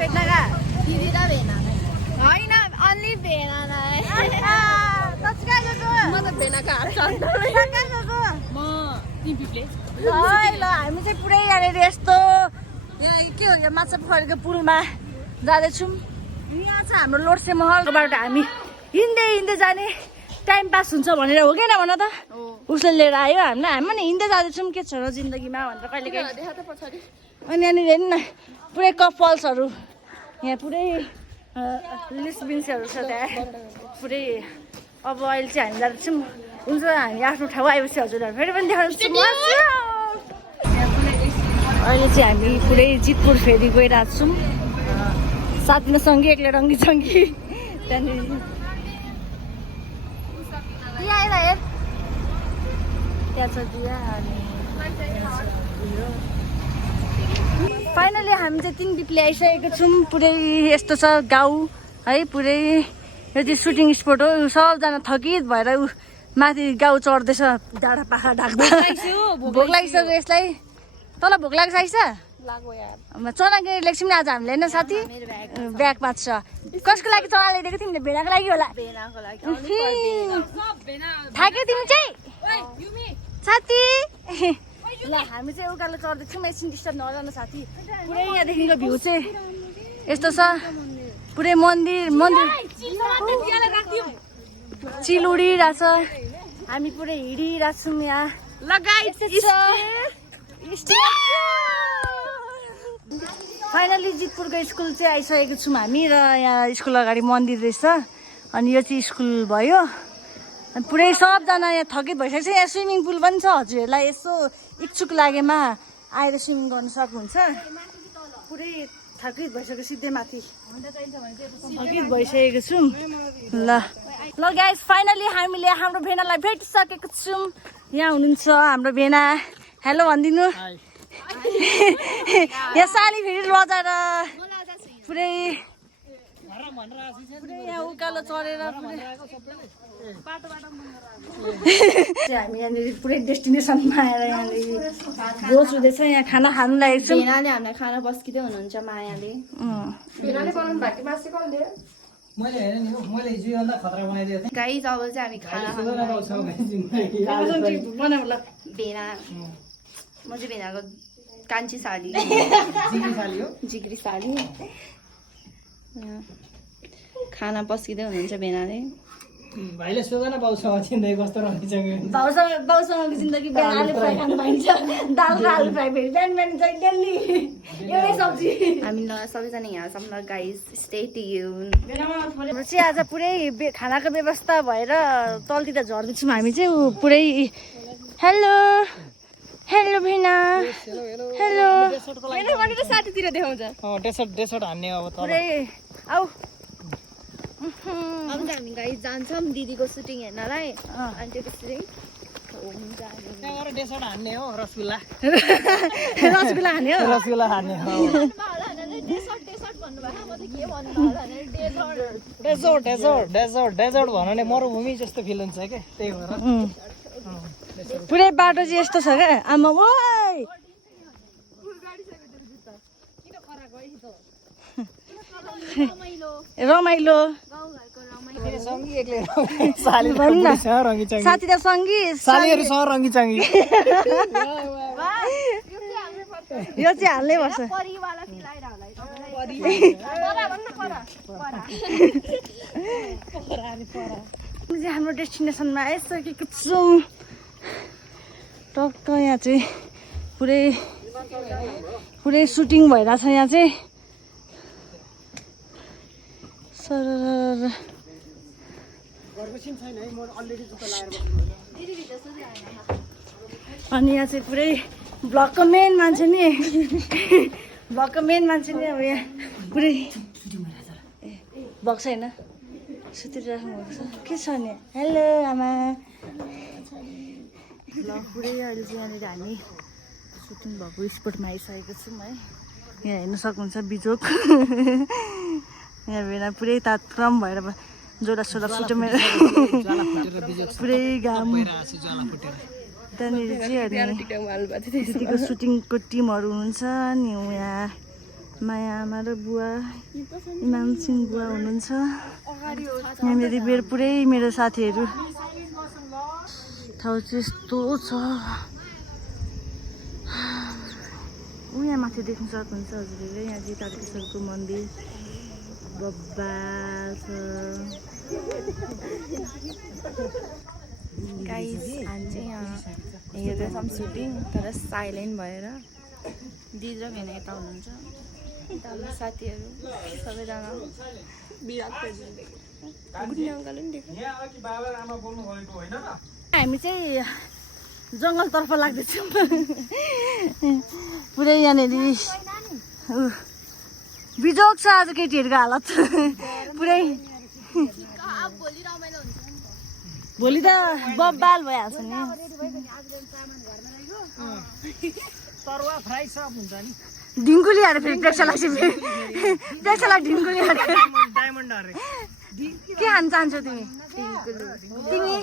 भेट्नका दिदी र भेना होइन अन्ली भेनालाई म त भेनाको हात चल्छ म टिपीले ल हामी चाहिँ पुरै यहाँनिर यस्तो यहाँ के हो यो माछा पोखरीको पुलमा जाँदैछौँ। यहाँ चाहिँ हाम्रो लोड्से महलबाट हामी हिँड्दै जाने टाइम पास हुन्छ भनेर हो कि भन त उसले लिएर आयो हामीलाई हामी नि हिँड्दै जाँदैछौँ के छ र जिन्दगीमा भनेर कहिले काहीँ। अनि यहाँनिर हेर्नु न पुरै कपल्सहरू यहाँ पुरै लिस्बिन्सहरू छ त्यहाँ पुरै। अब अहिले चाहिँ हामी जाँदैछौँ। हुन्छ हामी आफ्नो ठाउँ आएपछि हजुरहरू फेरि पनि देखाउँछु। अहिले चाहिँ हामी पुरै जितपुर फेरि गइरहेको छौँ साथीमा सँगै एक्लै रङ्गी चङ्गी त्यहाँनिर दिया आएर हेर त्यहाँ छ दिया। अनि फाइनली हामी चाहिँ 3 दिपले आइसकेको छौँ। पुरै यस्तो छ गाउँ है पुरै यो चाहिँ सुटिङ स्पट हो। सबजना थकित भएर ऊ माथि गाउँ चढ्दैछ डाँडा पाखा ढाक्दा। भोक लागिसक्यो यसलाई। तँलाई भोक लागिसकेको छ चना ल्याएको छौँ नि आज हामीले होइन साथी ब्याग पाँच कसको लागि चना ल्याइदिएको तिमीले भेनाको लागि होला थाक्यो तिमी चाहिँ साथी। ल हामी चाहिँ उकालो चढ्दैछौँ एकछिन डिस्टर्ब नगर्नु साथी। पुरै यहाँदेखिको भ्यू चाहिँ यस्तो छ पुरै मन्दिर चिल उडिरहेको छ। हामी पुरै हिँडिरहेको छौँ यहाँ फाइनली जितपुरको स्कुल चाहिँ आइसकेको छौँ हामी र यहाँ स्कुल अगाडि मन्दिर रहेछ। अनि यो चाहिँ स्कुल भयो। अनि पुरै सबजना यहाँ थकित भइसकेको छ। यहाँ स्विमिङ पुल पनि छ हजुरहरूलाई यसो इच्छुक लागेमा आएर स्विमिङ गर्न सक्नुहुन्छ। पुरै थकित भइसक्यो सिधै माथि थकित भइसकेको छौँ। ल गाइस फाइनली हामीले हाम्रो भेनालाई भेटिसकेको छौँ। यहाँ हुनुहुन्छ हाम्रो भेना हेलो भनिदिनु। यहाँ साली फेरि लजाएर पुरै यहाँ उकालो चढेर हामी यहाँनिर पुरै डेस्टिनेसनमा आएर यहाँनिर बोस हुँदैछ। यहाँ खाना खानु लागेको छ। भेनाले हामीलाई खाना बस्किँदै हुनुहुन्छ मायाले। गाइस अब चाहिँ हामी खाना भेना म चाहिँ भेनाको कान्छी साली जिग्री साली खाना पस्किँदै हुनुहुन्छ भेनाले। भाइले सोधन बाउसँग जिन्दगी कस्तो रहन्छ बाउसँग जिन्दगी बिहान आलु फ्राई खानु पाइन्छ दाल आलु फ्राई फेरि बिहान चाहिँ डेली एउटै सब्जी। हामी सबैजना यहाँसम्म गाइस स्टे ट्युन। हाम्रो चाहिँ आज पुरै खानाको व्यवस्था भएर तलतिर झर्दैछौँ हामी चाहिँ पुरै हेलो हेलो भेना हेलो भनेर साथीतिर देखाउँछ डेसर्ट हान्ने अब पुरै आऊ। अब चाहिँ हामी गाइस जान्छौँ दिदीको सुटिङ हेर्नलाई। आन्टीको सुटिङ त्यहाँ डेसर्ट हान्ने हो रसगुल्ला रसगुल्ला हान्यो रसगुल्ला हान्ने हो डेजर्ट भन्यो भने मरुभूमि जस्तो फिल हुन्छ क्या त्यही भएर पुरै बाटो चाहिँ यस्तो छ क्या आमा ओइ रमाइलो साथी त सङ्गी सालीहरूसँग रङ्गी चङ्गी यो चाहिँ हाल्नै पर्छ। हाम्रो डेस्टिनेसनमा आइसकेको छौँ टक्क। यहाँ चाहिँ पुरै सुटिङ भइरहेछ यहाँ चाहिँ सर। अनि यहाँ चाहिँ पुरै भ्लगको मेन मान्छे नि अब यहाँ पुरै भ्लग छैन सुतिराख्नु भएको छ के छ नि हेलो आमा। ल पुरै अहिले चाहिँ यहाँनिर हामी सुटिङ भएको स्पटमा आइसकेको छौँ है। यहाँ हेर्नु सक्नुहुन्छ बिजोक यहाँ भेना पुरै तातक्रम भएर जोडा सोडा फुटेर पुरै घाम त्यहाँनिर चाहिँ दिदीको सुटिङको टिमहरू हुनुहुन्छ नि यहाँ माया आमा र बुवा इमान सिंह बुवा हुनुहुन्छ। यहाँनिर मेरो पुरै मेरो साथीहरू ठाउँ चाहिँ यस्तो छ। यहाँ माथि देख्न सक्नुहुन्छ हजुरहरूले यहाँ चाहिँ तारकेश्वरको मन्दिर बब्बा छ। गाइस हामी चाहिँ यहाँ हेर्दैछौँ सुटिङ तर साइलेन्ट भएर। दिदी र भेना यता हुनुहुन्छ, यता हाम्रो साथीहरू सबैजना हामी चाहिँ जङ्गलतर्फ लाग्दैछौँ। पुरै यहाँनिर बिजोग छ आज केटीहरूको हालत पुरै। भोलि त बब्बाल भइहाल्छ नि। तरुवा फ्राई सब हुन्छ नि। ढिङ्कुलीहरू फेरि प्रेक्सा लाग्छ फेरि प्रेक्सालाई ढिङ्कुलीहरू डायमन्ड अरे के खान चाहन्छौ तिमी? तिमी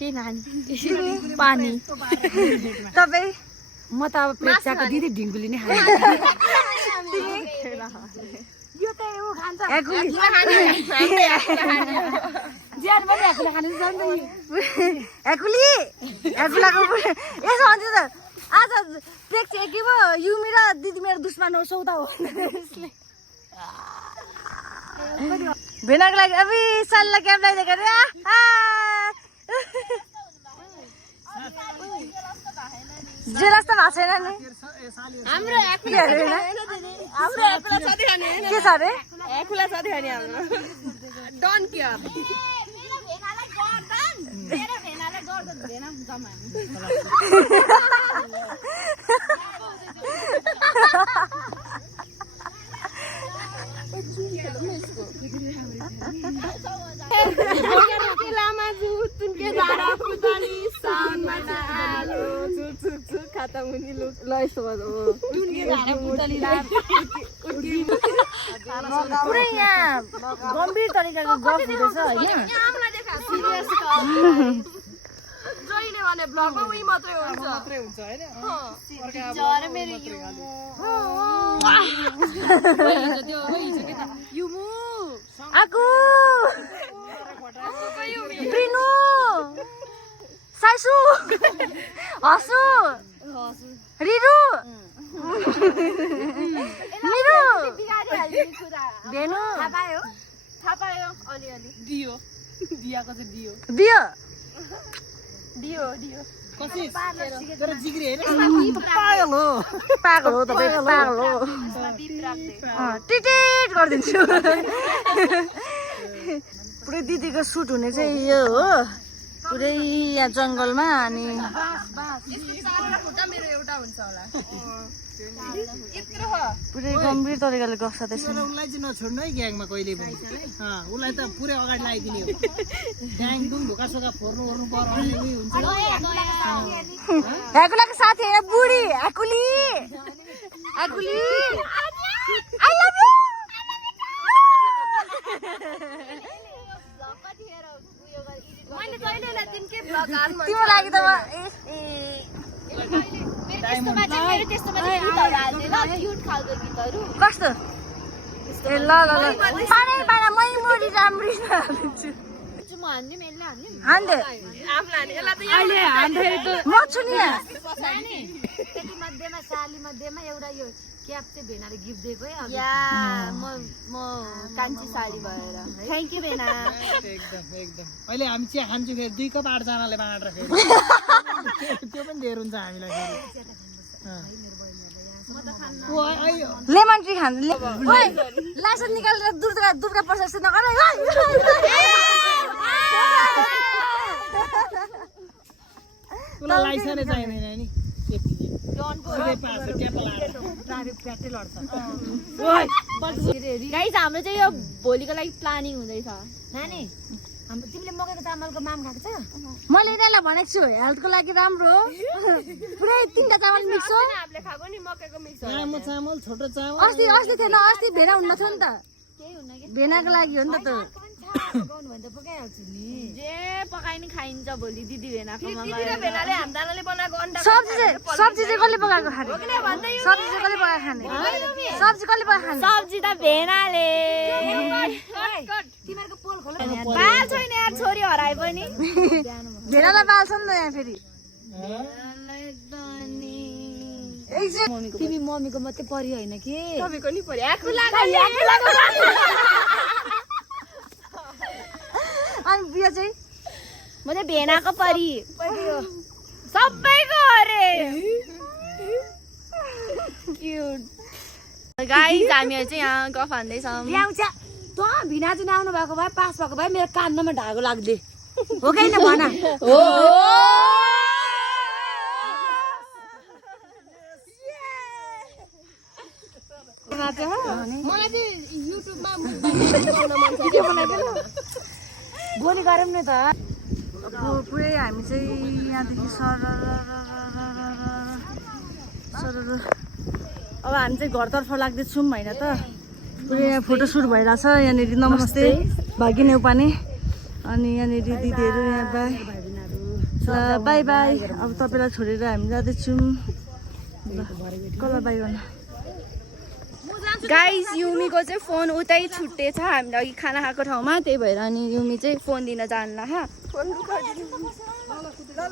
के नानी पानी। तपाईँ? म त अब प्रेक्षाको दिदी ढिङ्कुली नै खान्छ। यो त ऊ खान्छ ज्यान पनि आफूले खानु जान्छ नि। एकुलाको यसो भन्छ त आज प्रेक्षा के भयो युमी र दिदी मेरो दुश्मन हो सौदा हो। भेनाको लागि अब सालला क्याब लगाइदिएको रे। जेल जस्तो भएको छैन नि हाम्रो के छ अरे? डन के पुरै यहाँ गम्भीर तरिकाको गफ हुँदैछ होइन। जहिले भने ब्लगमा उही मात्रै हुन्छ हैन। आकु प्रिनु साइसु हसु रिरु मिरु भेनु थाहा पायो अलिअलि दियो दियाको चाहिँ दियो दियो दियो दियो कसिस तर जिग्री हैन। पागल हो तपाईँ पागल हो। टिटिट गरिदिन्छु। पुरै दिदीको सुट हुने चाहिँ यो हो पुरै यहाँ जङ्गलमा। अनि पुरै गम्भीर तरिकाले गफ सादैछ। तर उलाई चाहिँ नछोड्नु है ग्याङमा कहिले पनि। उलाई त पुरै अगाडि लगाइदिने हो। ग्याङ दुम ढोका सोका फोर्नु ओर्नु पर्यो अलि हुन्छ। ह्याकुलाको साथी हो बुढी ह्याकुली ह्याकुली आई लभ यु। मैले जहिले तिनकै ब्लग हाल्नु तिम्रो लागि त त्यस्तोमा चाहिँ गीतहरू हाल्दैन क्युट खालको गीतहरू कस्तो ए ल ल ल पारै पारा मै मोरी राम्री हालिदिन्छु। म हान्ने मेलले हान्ने हान्दे अहिले हान्दै म छु नि यहाँ। त्यति मध्येमा साली मध्येमा एउटा यो क्याप चाहिँ भेनाले गिफ्ट दिएको है। या म कान्छी साडी भएर थ्याङ्क यू भेना। एकदम अहिले हामी चिया खान्छौँ फेरि 2 कप 8 जनाले बाँडेर फेरि त्यो पनि धेर हुन्छ हामीलाई फेरि। लेमन ट्री खान्छ। लाइसेन्स निकालेर दुर्गा प्रशस्त नगर है। उसलाई लाइसेन्सै चाहिँदैन नि गाइस हाम्रो चाहिँ यो भोलिको लागि प्लानिङ हुँदैछ। नानी तिमीले मकैको चामलको माम खाएको छ? मैले यिनीहरूलाई भनेको छु हेल्थको लागि राम्रो हो। पुरै 3टा चामल मिक्स हो। हामीले खाएको नि मकैको मिक्स लामो चामल छोटो चामल अस्ति थिएन अस्ति भेना हुन्न थियो नि त। भेनाको लागि हो नि त। पकाउनु भने त पकाइहाल्छु नि जे पकाइ नि खाइन्छ भोलि दिदी भेनाकोमा सब्जी चाहिँ कसले पकाएको खाने सब्जी चाहिँ कसले पकाएको खाने सब्जी कसले पकाएको खाने सब्जी त भेनाले तिमीहरूको पोल खोल बाल छैन यार छोरी हराए पनि भेनालाई पाल्छ नि त यहाँ फेरि तिमी मम्मीको मात्रै परि होइन कि तपाईँको नि पर्यो अनि बिहा चाहिँ म चाहिँ भेनाको परि सबैको अरे क्युट गाइस हामीहरू चाहिँ यहाँ गफ हान्दैछौँ ल्याउँछ त भिना चाहिँ आउनु भएको भए पास भएको भए मेरो कानमा ढाको लाग्दै हो कि न भन भोलि गरौँ न त पुरै हामी चाहिँ यहाँदेखि सरर अब हामी चाहिँ घरतर्फ लाग्दैछौँ होइन त पुरै यहाँ फोटोसुट भइरहेछ यहाँनिर नमस्ते भागी नेउपाने अनि यहाँनिर दिदीहरू यहाँ बाई बाई बाई अब तपाईँलाई छोडेर हामी जाँदैछौँ कसलाई बाई गर्नु गाइस युमीको चाहिँ फोन उतै छुट्टेछ हामीले अघि खाना खाएको ठाउँमा त्यही भएर अनि युमी चाहिँ फोन दिन जान्ला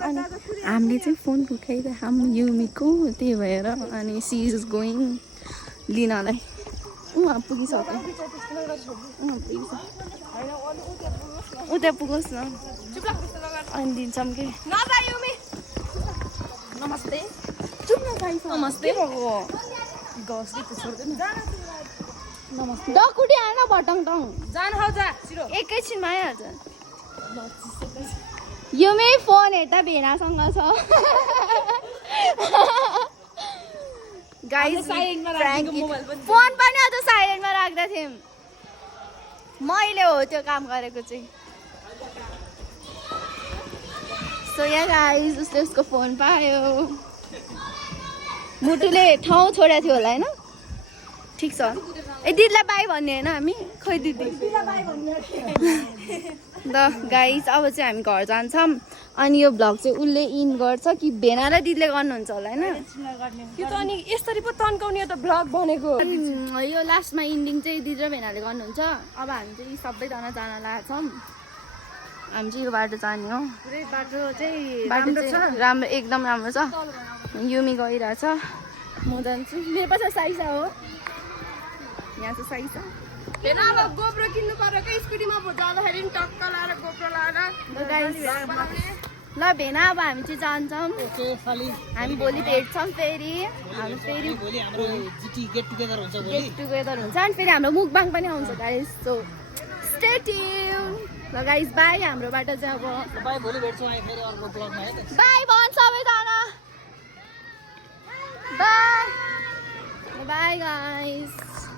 अनि हामीले चाहिँ फोन उठाइरहेछौँ युमीको त्यही भएर अनि सी इज गोइङ लिनलाई उहाँ पुगिसक्यो उता पुगोस् न अनि दिन्छौँ कि नमस्ते नमस्ते डकुटी आएन भटङ टङ एकैछिनमा आइहाल्छ यो मेरो फोन हेर्दा भेनासँग छ गाइस फोन पनि अझ साइलेन्टमा राख्दा थियौँ मैले हो त्यो काम गरेको चाहिँ सो या गाइस उसले उसको फोन पायो मुटुले ठाउँ छोडेको थियो होला होइन ठिक छ ए दिदीलाई बाई भन्ने होइन हामी खै दिदी ल गाइस अब चाहिँ हामी घर जान्छौँ अनि यो भ्लग चाहिँ उसले इन गर्छ कि भेना र दिदीले गर्नुहुन्छ होला होइन यो त अनि यसरी पो तन्काउने त भ्लग बनेको यो लास्टमा इन्डिङ चाहिँ दिदी र भेनाले गर्नुहुन्छ अब हामी चाहिँ सबैजना जान लागेको छौँ हामी चाहिँ यो बाटो जाने हो पुरै बाटो चाहिँ बाटो चाहिँ राम्रो एकदम राम्रो छ युमी गइरहेछ म जान्छु मेरो पछि साइसा हो यहाँ चाहिँ साइसा हेर अब गोप्रो किन्नु पर्यो कि स्कुटीमा जाँदाखेरि पनि टक्क लाएर गोप्रो लाएर ल भेना अब हामी चाहिँ जान्छौँ हामी भोलि भेट्छौँ फेरि हामी फेरि भोलि हाम्रो जिटी गेट टुगेदर हुन्छ भोलि गेट टुगेदर हुन्छ अनि फेरि हाम्रो मुकबाङ पनि आउँछ गाइस सो स्टे ट्युन ल गाइस बाई हाम्रोबाट चाहिँ अब बाई भोलि भेट्छौँ आइ फेरि अर्को ब्लगमा है त बाई भन्छ सबैजना बाई बाई गाइस